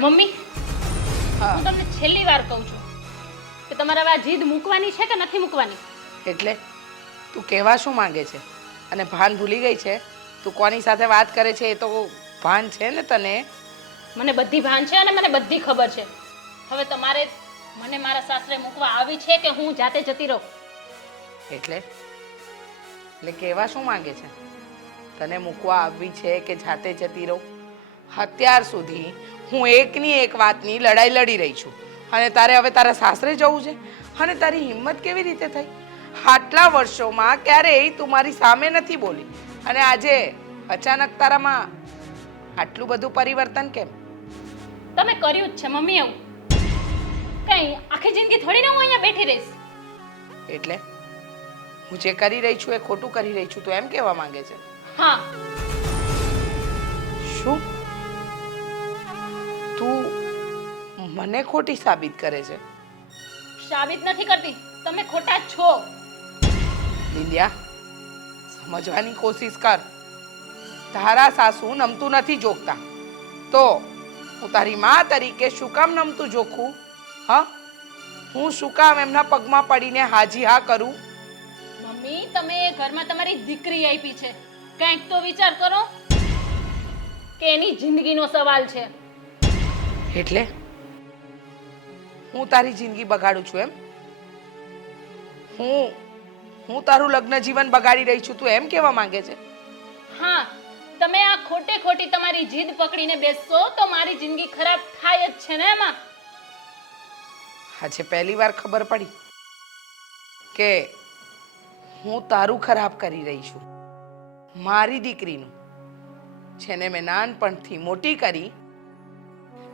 Mummy, હા હું તમને છેલ્લી વાર કહું છું કે તમારે હવે આ જીદ મૂકવાની છે કે નથી મૂકવાની? એટલે તું કહેવા શું માંગે છે? અને ભાન ભૂલી ગઈ છે? તું કોની સાથે વાત કરે છે એ તો ભાન છે ને તને? મને બધી ભાન છે અને મને બધી ખબર છે. હવે તમારે મને મારા સાસરે મૂકવા આવી છે કે હું જાતે જતી રહું? એટલે કહેવા શું માંગે છે? તને મૂકવા આવી છે કે જાતે જતી રહું? અત્યાર સુધી હું એકની એક વાતની લડાઈ લડી રહી છું અને તારે હવે તારા સાસરે જવું છે? અને તારી હિંમત કેવી રીતે થઈ? આટલા વર્ષોમાં ક્યારેય તું મારી સામે નથી બોલી અને આજે અચાનક તારામાં આટલું બધું પરિવર્તન કેમ? તમે કર્યું જ છે મમ્મી એવું. કઈ આખી જિંદગી થોડી ને હું અહીંયા બેઠી રહીશ. એટલે હું જે કરી રહી છું એ ખોટું કરી રહી છું તું એમ કહેવા માંગે છે? હા, શું તું મને ખોટી સાબિત કરે છે? સાબિત નથી કરતી, તમે ખોટા જ છો. બિંદિયા, સમજવાની કોશિશ કર. તારા સાસુ નમતું નથી જોખતા તો હું તારી માં તરીકે શું કામ નમતું જોખું? હા, હું શું કામ એમના પગમાં પડીને હાજી હા કરું? મમ્મી, તમે એ ઘરમાં તમારી દીકરી આપી છે, કંઈક તો વિચાર કરો કે એની જિંદગીનો સવાલ છે. એટલે હું તારી જિંદગી બગાડું છું એમ? હું તારું લગ્ન જીવન બગાડી રહી છું તું એમ કહેવા માંગે છે? હા, તમે આ ખોટે ખોટી તમારી જીદ પકડીને બેસશો તો મારી જિંદગી ખરાબ થાય જ છે ને એમાં. આજે પહેલી વાર ખબર પડી કે હું તારું ખરાબ કરી રહી છું. મારી દીકરીનું, જેને મેં નાનપણથી મોટી કરી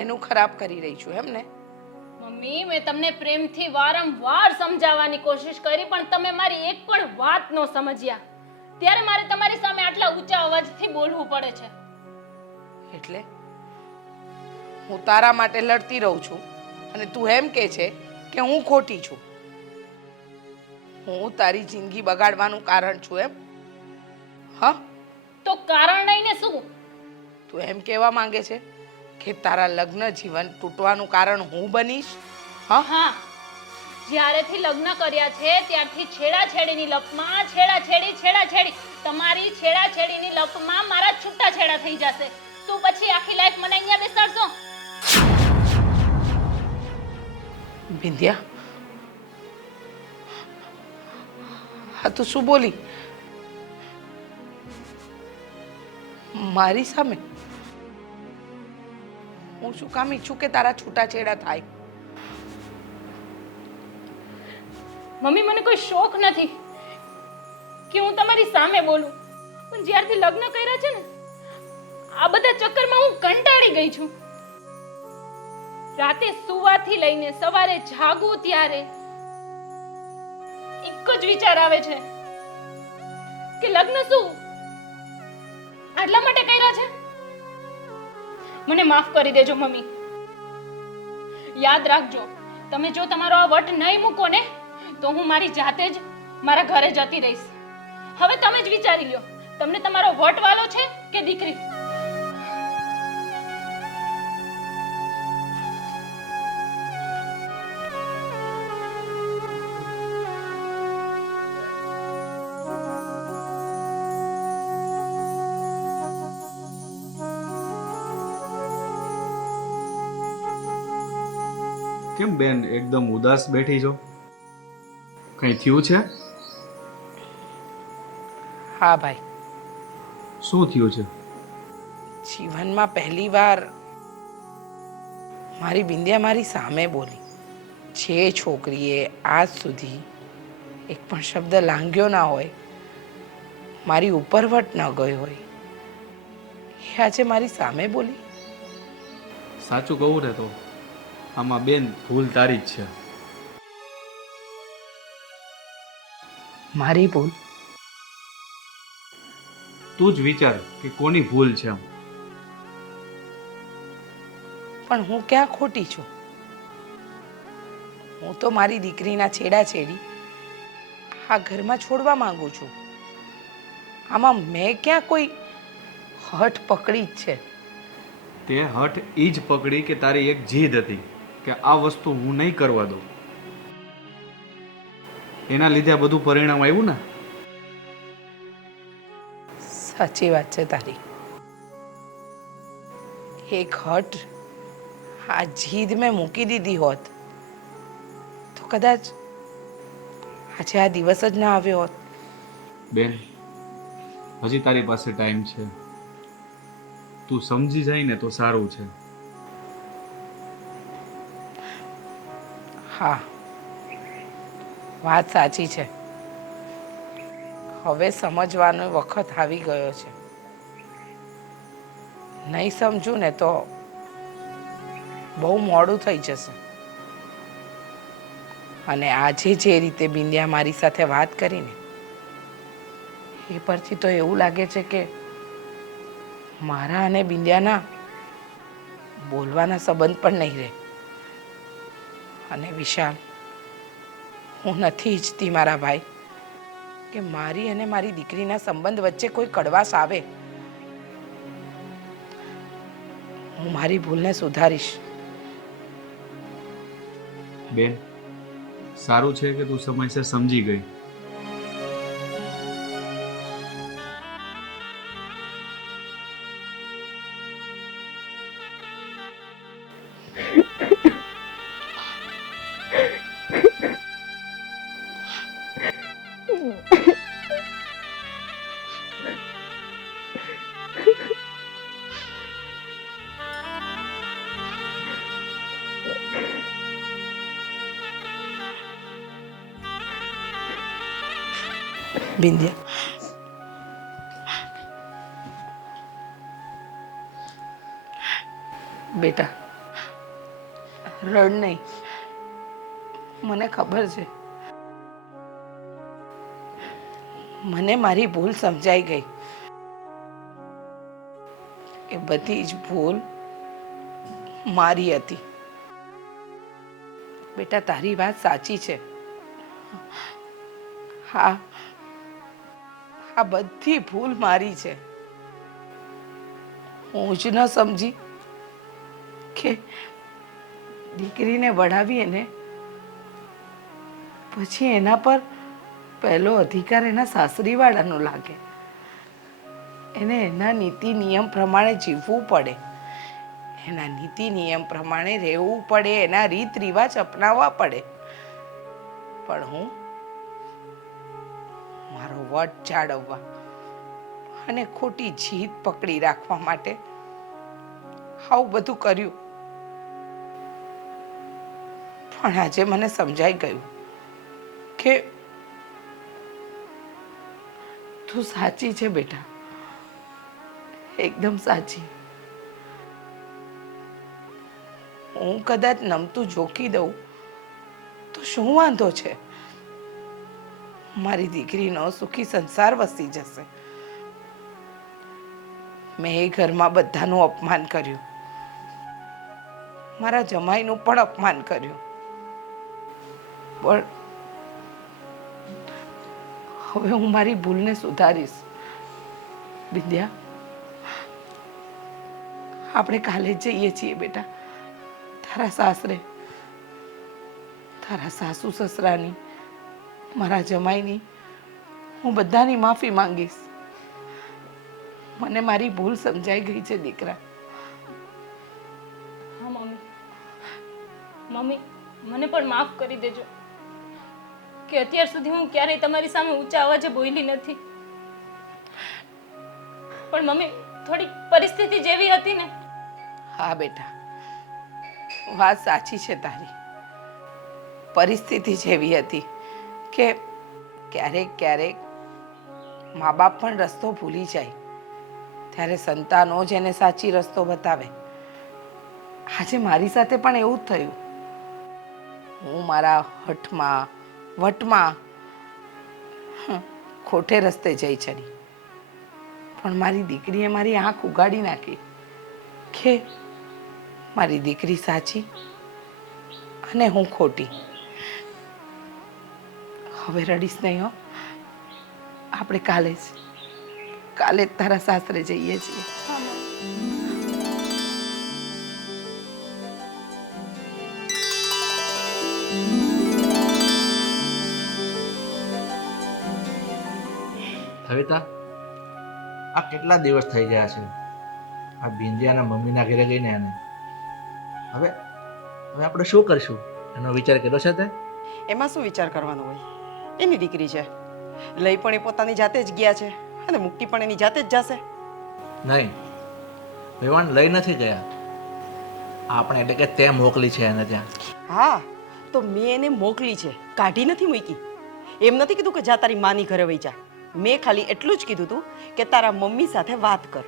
એનું ખરાબ કરી રહી છું એમ ને? મમ્મી, મેં તમને પ્રેમથી વારંવાર સમજાવવાની કોશિશ કરી પણ તમે મારી એક પણ વાત ન સમજ્યા. ત્યારે મારે તમારી સામે આટલા ઊંચા અવાજથી બોલવું પડે છે. એટલે હું તારા માટે લડતી રહું છું અને તું એમ કહે છે કે હું ખોટી છું. હું તારી જિંદગી બગાડવાનું કારણ છું એમ? હા, તો કારણ નહીં ને શું? તું એમ કહેવા માંગે છે કે તારા લગ્ન જીવન તૂટવાનું કારણ હું બનીશ? હા, હા, જ્યારેથી લગ્ન કર્યા છે ત્યારથી છેડાછેડીની લપમાં છેડાછેડી તમારી છેડાછેડીની લપમાં મારા છૂટાછેડા થઈ જશે. તો પછી આખી લાઈફ મને અહીંયા બેસાડશો? વિંધ્યા, હા તું શું બોલી? મારી સામે? હું શું કામ ઈચ્છું કે તારા છૂટાછેડા થાય? મમ્મી, મને કોઈ શોખ નથી કે હું તમારી સામે બોલું, પણ જ્યારથી લગ્ન કર્યા છે ને આ બધા ચક્કરમાં હું કંટાળી ગઈ છું. રાતે સુવાથી લઈને સવારે જાગું ત્યારે એક જ વિચાર આવે છે કે લગ્ન શું આટલા માટે કર્યા છે? મને માફ કરી દેજો મમ્મી. યાદ રાખજો, તમે જો તમારો આ વટ નહીં મૂકો ને તો હું મારી જાતે જ મારા ઘરે જતી રહીશ. હવે તમે જ વિચારી લો, તમને તમારો વટ વાલો છે કે દીકરી? કેમ બેન એકદમ ઉદાસ બેઠી છો? કઈ થયું છે? હા ભાઈ, શું થયું છે? જીવનમાં પહેલી વાર મારી બિંદિયા મારી સામે બોલી. જે છોકરીએ આજ સુધી એક પણ શબ્દ લાંઘ્યો ના હોય, મારી ઉપરવટ ન ગઈ હોય, એ આજે મારી સામે બોલી. સાચું કહું ને તો આમાં બેન ભૂલ તારી જ છે. મારી ભૂલ? તું જ વિચાર કે કોની ભૂલ છે આમ. પણ હું ક્યાં ખોટી છું? હું તો મારી દીકરીના છેડાછેડી આ ઘરમાં છોડવા માંગુ છું. આમાં મેં ક્યાં કોઈ હઠ પકડી જ છે? તે હઠ એ જ પકડી કે તારી એક જીદ હતી કે આ વસ્તુ હું નહીં કરવા દઉં. એના લીધે આ બધું પરિણામ આવ્યું ને. સાચી વાત છે તારી. એક હટ આ જીદ મેં મૂકી દીધી હોત તો કદાચ આજે આ દિવસ જ ના આવ્યો હોત. બેન, હજી તારી પાસે ટાઈમ છે. તું સમજી જાય ને તો સારું છે. હા, વાત સાચી છે. હવે સમજવાનો વખત આવી ગયો છે. નહીં સમજું ને તો બહુ મોડું થઈ જશે. અને આજે જે રીતે બિંદિયા મારી સાથે વાત કરીને એ પરથી તો એવું લાગે છે કે મારા અને બિંદિયાના બોલવાના સંબંધ પણ નહીં રહે. અને વિશાલ, હું નથી ઈચ્છતી મારા ભાઈ કે મારી અને મારી દીકરીના સંબંધ વચ્ચે કોઈ કડવાશ આવે. હું મારી ભૂલને સુધારીશ. બેન, સારું છે કે તું સમયસર સમજી ગઈ. બિંદિયા, બેટા રડ નહીં. મને ખબર છે, મને મારી ભૂલ સમજાઈ ગઈ. એ બધી જ ભૂલ મારી હતી. બેટા, તારી વાત સાચી છે. હા, આ બધી ભૂલ મારી છે. હું જ ન સમજી કે દીકરીને વઢાવી ને પછી એના પર પહેલો અધિકાર એના સાસરીવાળાનો લાગે. એને એના નીતિ નિયમ પ્રમાણે જીવવું પડે, એના નીતિ નિયમ પ્રમાણે રહેવું પડે, એના રીત રિવાજ અપનાવવા પડે. પણ હું મારો વટ જાળવવા અને ખોટી જીદ પકડી રાખવા માટે આવું બધું કર્યું. પણ આજે મને સમજાઈ ગયું કે તું સાચી છે બેટા, એકદમ સાચી. હું કદાચ નમતું જોખી દઉં તો શું વાંધો છે? મારી દીકરીનો સુખી સંસાર વસી જશે. મેં એ ઘરમાં બધાનું અપમાન કર્યું, મારા જમાઈનું પણ અપમાન કર્યું. પણ હવે હું મારી ભૂલને સુધારીશ. બિંદિયા, આપણે કાલે જ જઈએ છીએ બેટા તારા સાસરે. તારા સાસુ સસરાની, મારા જમાઈની હું બધાની માફી માંગીશ. મને મારી ભૂલ સમજાઈ ગઈ છે દીકરા. હા મમ્મી, મમ્મી મને પણ માફ કરી દેજો કે અત્યાર સુધી હું ક્યારેય તમારી સામે ઊંચા અવાજે બોલી નથી. પણ મમ્મી, થોડી પરિસ્થિતિ જેવી હતી ને. હા બેટા, વાત સાચી છે તારી. પરિસ્થિતિ જેવી હતી કે ક્યારેક ક્યારેક મા બાપ પણ રસ્તો ભૂલી જાય, ત્યારે સંતાનો જ એને સાચી રસ્તો બતાવે. આજે મારી સાથે પણ એવું જ થયું. હું મારા હઠમાં વટમાં ખોટે રસ્તે જઈ ચડી. પણ મારી દીકરીએ મારી આંખ ઉગાડી નાખી કે મારી દીકરી સાચી અને હું ખોટી. હવે રડીશ નહીં હો. આપણે કાલે જ તારા સાસરે જઈએ છીએ. કવિતા, આ કેટલા દિવસ થઈ ગયા છે આ બિંદિયાના મમ્મીના ઘરે ગઈને આને. હવે હવે આપણે શું કરશું એનો વિચાર કર્યો છે તે? એમાં શું વિચાર કરવાનો હોય? એની દીકરી છે, લઈ પણ એ પોતાની જાતે જ ગયા છે અને મુક્તિ પણ એની જાતે જ જશે. નહીં, વેવાણ લઈ નથી ગયા, આપણે એટલે કે તે મોકલી છે એને ત્યાં. હા, તો મેં એને મોકલી છે, કાઢી નથી મૂકી. એમ નથી કીધું કે જા તારી માની ઘરે વઈ જા. મેં ખાલી એટલું જ કીધું તું કે તારા મમ્મી સાથે વાત કર.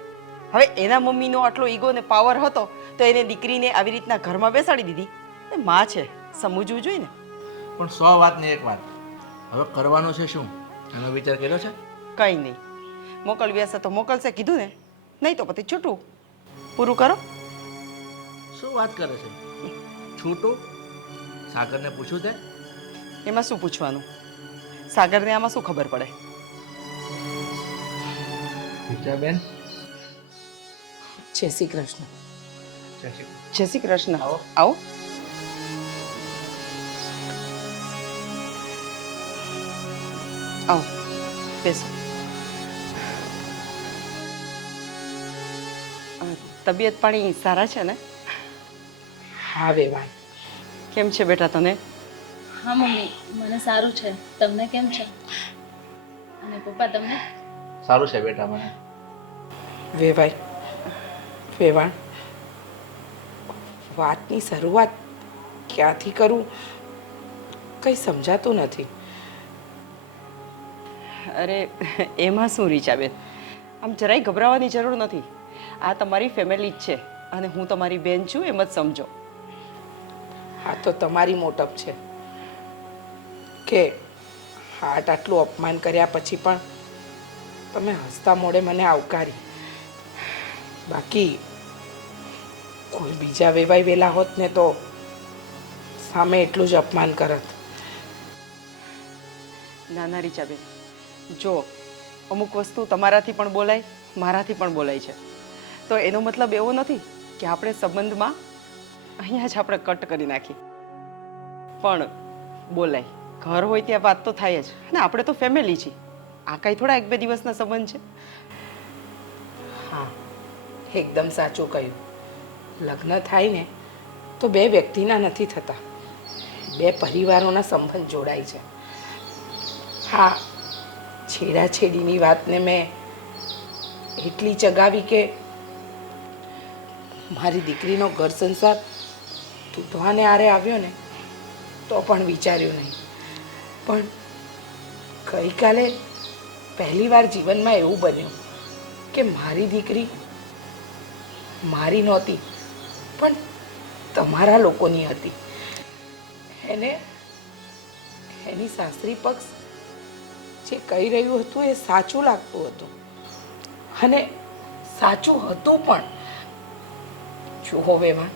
હવે એના મમ્મીનો આટલો ઈગો ને પાવર હતો તો એને દીકરીને આવી રીતના ઘરમાં બેસાડી દીધી. એ માં છે, સમજવું જોઈએ ને. પણ 100 વાતની એક વાત, હવે કરવાનું છે શું એનો વિચાર કર્યો છે? કંઈ નહીં, મોકલવી હશે તો મોકલશે કીધું ને, નહીં તો પછી છૂટું. પૂરું કરો. શું વાત કરે છે? છૂટું? સાગરને પૂછ્યું તે? એમાં શું પૂછવાનું? સાગરને આમાં શું ખબર પડે? બેન, જય શ્રી કૃષ્ણ. જય શ્રી કૃષ્ણ. આવો. આવો. આવો, બેસો. તબિયત પાણી સારા છે ને? હા વેવાણ, કેમ છે બેટા તને? હા મમ્મી, મને સારું છે. તમને કેમ છે? અને પપ્પા તમને? સારું છે બેટા મને. વેવાણ, વાતની શરૂઆત ક્યાંથી કરું કંઈ સમજાતું નથી. અરે એમાં શું રીચાબેન, આમ જરાય ગભરાવાની જરૂર નથી. આ તમારી ફેમિલી જ છે અને હું તમારી બેન છું એમ જ સમજો. આ તો તમારી મોટપ છે કે હાટ આટલું અપમાન કર્યા પછી પણ તમે હસતા મોઢે મને આવકારી. બાકી કોઈ બીજા વેવાઈ વેલા હોત ને તો સામે એટલું જ અપમાન કરત. નાના રીચાબેન, જો અમુક વસ્તુ તમારાથી પણ બોલાય, મારાથી પણ બોલાય છે, તો એનો મતલબ એવો નથી કે આપણે સંબંધમાં અહીંયા જ આપણે કટ કરી નાખી. પણ બોલાય, ઘર હોય ત્યાં વાત તો થાય જ, અને આપણે તો ફેમિલી છીએ. આ કાંઈ થોડા 1-2 દિવસના સંબંધ છે. હા, એકદમ સાચું કહ્યું. લગ્ન થાય ને તો બે વ્યક્તિના નથી થતા, બે પરિવારોના સંબંધ જોડાય છે. હા, છેડાછેડીની વાતને મેં એટલી ચગાવી કે મારી દીકરીનો ઘર સંસાર તૂટવાને આરે આવ્યો ને તો પણ વિચાર્યું નહીં. પણ ગઈકાલે પહેલીવાર જીવનમાં એવું બન્યું કે મારી દીકરી મારી નહોતી પણ તમારા લોકોની હતી. એને એની સાસરી પક્ષ જે કહી રહ્યું હતું એ સાચું લાગતું હતું અને સાચું હતું પણ. જો હવે માં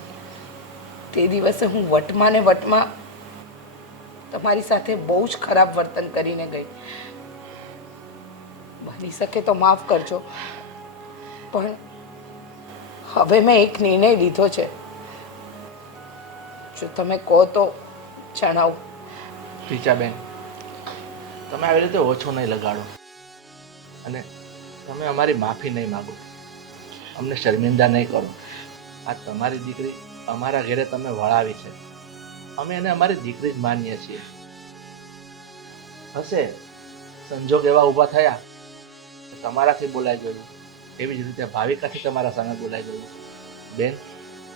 તે દિવસે હું વટમાં ને વટમાં તમારી સાથે બહુ જ ખરાબ વર્તન કરીને ગઈ. બની શકે તો માફ કરજો, પણ હવે મેં એક નિર્ણય લીધો છે. જો તમે કહો તો જણાવો. રીચાબેન, તમે આવી રીતે ઓછો નહીં લગાડો અને તમે અમારી માફી નહીં માગો, અમને શર્મિંદા નહીં કરો. આ તમારી દીકરી અમારા ઘરે તમે વળાવી છે, અમે એને અમારી દીકરી જ માનીએ છીએ. હશે સંજોગ એવા ઊભા થયા કે તમારાથી બોલાઈ ગયું, એવી જ રીતે ભાવિકાથી તમારા સામે બોલાઈ ગયું. બેન,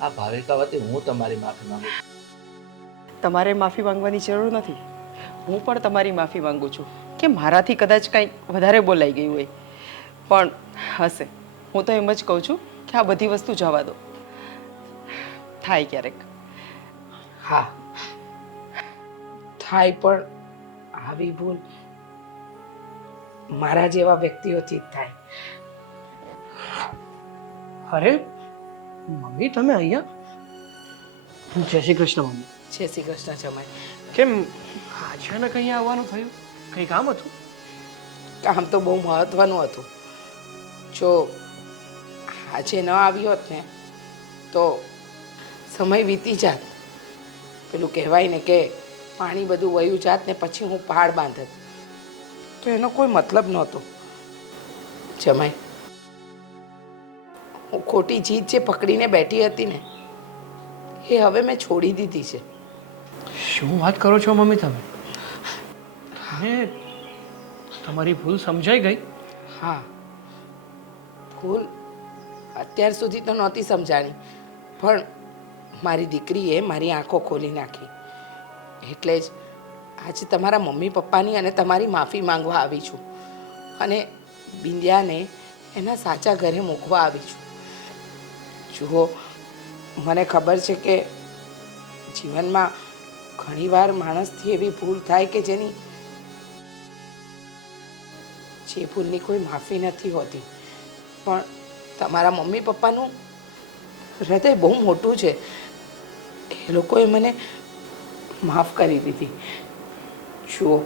આ ભાવિકા વતી હું તમારી માફી માંગુ છું. તમારે માફી માંગવાની જરૂર નથી. હું પણ તમારી માફી માંગુ છું કે મારાથી કદાચ કંઈક વધારે બોલાઈ ગયું હોય. પણ હશે, હું તો એમ જ કહું છું કે આ બધી વસ્તુ જવા દો. થાય ક્યારેક. હા, થાય, પણ આવી ભૂલ મારા જેવા વ્યક્તિઓથી જ થાય. અરે મમ્મી, તમે અહીંયા? જય શ્રી કૃષ્ણ મમ્મી. જય શ્રી કૃષ્ણ જમાઈ. કેમ અચાનક અહીંયા આવવાનું થયું? કંઈ કામ હતું? કામ તો બહુ મહત્વનું હતું. જો આજે ન આવી હોત ને તો સમય વીતી જાત. પેલું કહેવાય ને કે પાણી બધું વયું જાત ને પછી હું પહાડ બાંધત, તો એનો કોઈ મતલબ નહોતો. જમાઈ, હું ખોટી જીત જે પકડીને બેઠી હતી ને એ હવે મેં છોડી દીધી છે. શું વાત કરો છો મમ્મી તમે? અને તમારી ભૂલ સમજાઈ ગઈ? હા, ભૂલ અત્યાર સુધી તો નહોતી સમજાણી, પણ મારી દીકરીએ મારી આંખો ખોલી નાખી. એટલે જ આજે તમારા મમ્મી પપ્પાની અને તમારી માફી માંગવા આવી છું અને બિંદિયાને એના સાચા ઘરે મૂકવા આવી છું. જુઓ, મને ખબર છે કે જીવનમાં ઘણીવાર માણસથી એવી ભૂલ થાય કે જે ભૂલની કોઈ માફી નથી હોતી, પણ તમારા મમ્મી પપ્પાનું હૃદય બહુ મોટું છે. એ લોકોએ મને માફ કરી દીધી. જુઓ,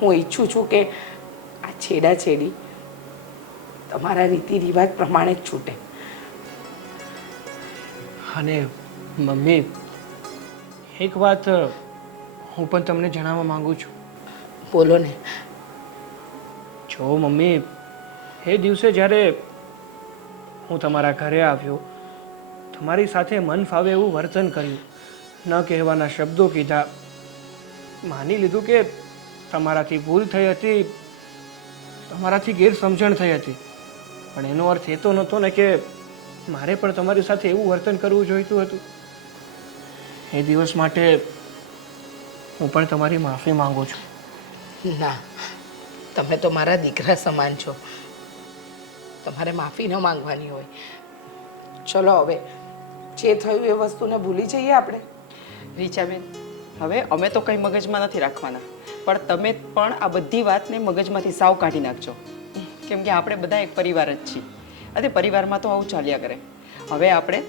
હું ઈચ્છું છું કે આ છેડાછેડી તમારા રીતિ રિવાજ પ્રમાણે જ છૂટે. અને મમ્મી, એક વાત હું પણ તમને જણાવવા માંગુ છું. બોલો ને. જો મમ્મી, એ દિવસે જ્યારે હું તમારા ઘરે આવ્યો, તમારી સાથે મન ફાવે એવું વર્તન કર્યું, ન કહેવાના શબ્દો કીધા, માની લીધું કે તમારાથી ભૂલ થઈ હતી, તમારાથી ગેરસમજણ થઈ હતી, પણ એનો અર્થ એ તો નહોતો ને કે મારે પણ તમારી સાથે એવું વર્તન કરવું જોઈતું હતું. એ દિવસ માટે હું પણ તમારી માફી માંગુ છું. ના, તમે તો મારા દીકરા સમાન છો, તમારે માફી ન માંગવાની હોય. ચલો હવે જે થયું એ વસ્તુને ભૂલી જઈએ આપણે. રીચાબેન, હવે અમે તો કંઈ મગજમાં નથી રાખવાના, પણ તમે પણ આ બધી વાતને મગજમાંથી સાવ કાઢી નાખજો, કેમ કે આપણે બધા એક પરિવાર જ છીએ અને પરિવારમાં તો આવું ચાલ્યા કરે. હવે આપણે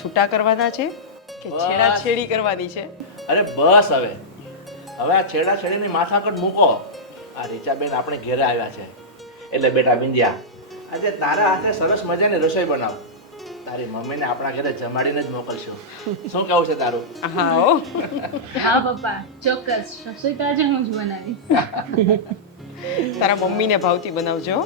છૂટા કરવાના છે કે છેડાછેડી કરવાની છે? અરે બસ હવે હવે આ છેડાછેડીની માથાકૂટ મૂકો. આ રીચાબેન આપણે ઘેરે આવ્યા છે એટલે બેટા બિંદિયા, આજે તારા હાથે સરસ મજાની રસોઈ બનાવ. તારી મમ્મીને આપણા ઘરે જમાડીને જ મોકલશું. શું કહેવું છે તારું? હા હો. હા પપ્પા, ચોક્કસ રસોઈ તો આજે હું જ બનાવીશ. તારા મમ્મીને ભાવતી બનાવજો.